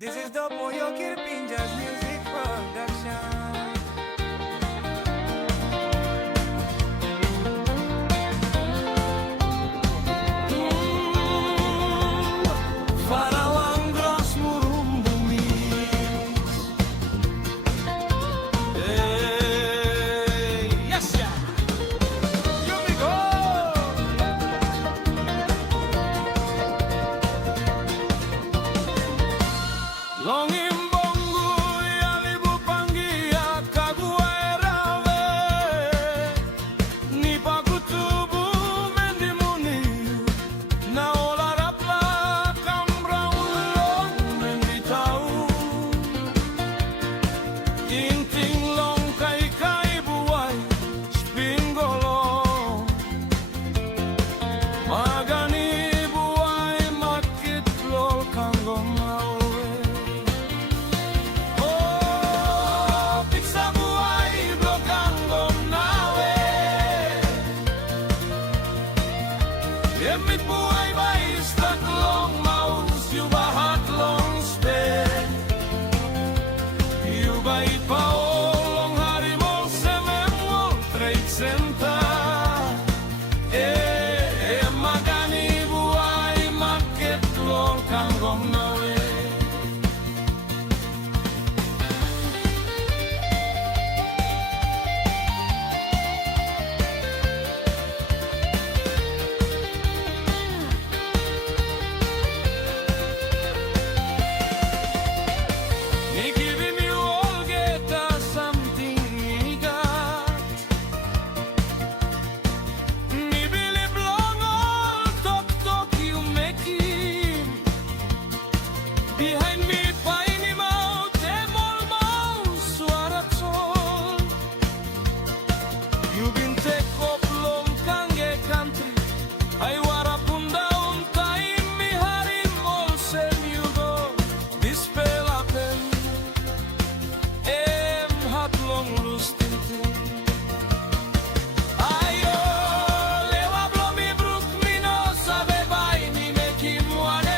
This is the Pollo Kirpinjas Music Production. Farawang Gross Murumbumis. Hey, yes, yeah. Here we go. Longing mit buhay ba istak long maus yu ba hat long stay yu ba ipaolong hari mo seven World Trade Center magani buhay market lol kanggong nawe behind me, piney mouth, demol mouse, suara sol. You been take up long kange country. I wara punda un time mi harim all send you go. This pela pen, hat long loose tintin. Ayo, lewa blomi brook mi no sabe bai ni make him one.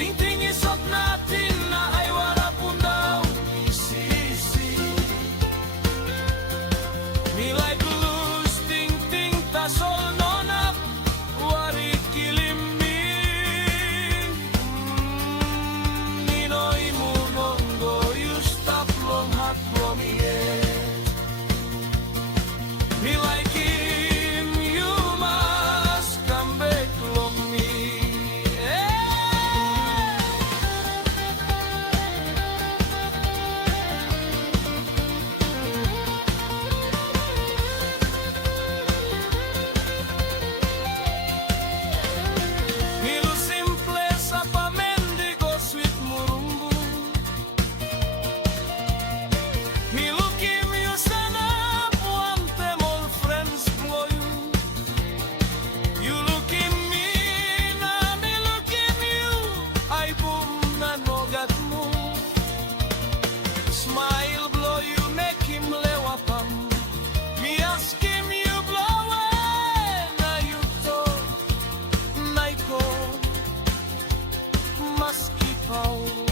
Ting-ting isot natin na ay wala pundaw isisi Milay blues, ting-ting tasol nonap wari kiliming Ninoy munongo you stop long hat from yet Milay kim you must come back long me Smile blow you make him lewapam Me ask him you blow away Na you talk Naiko Maski pau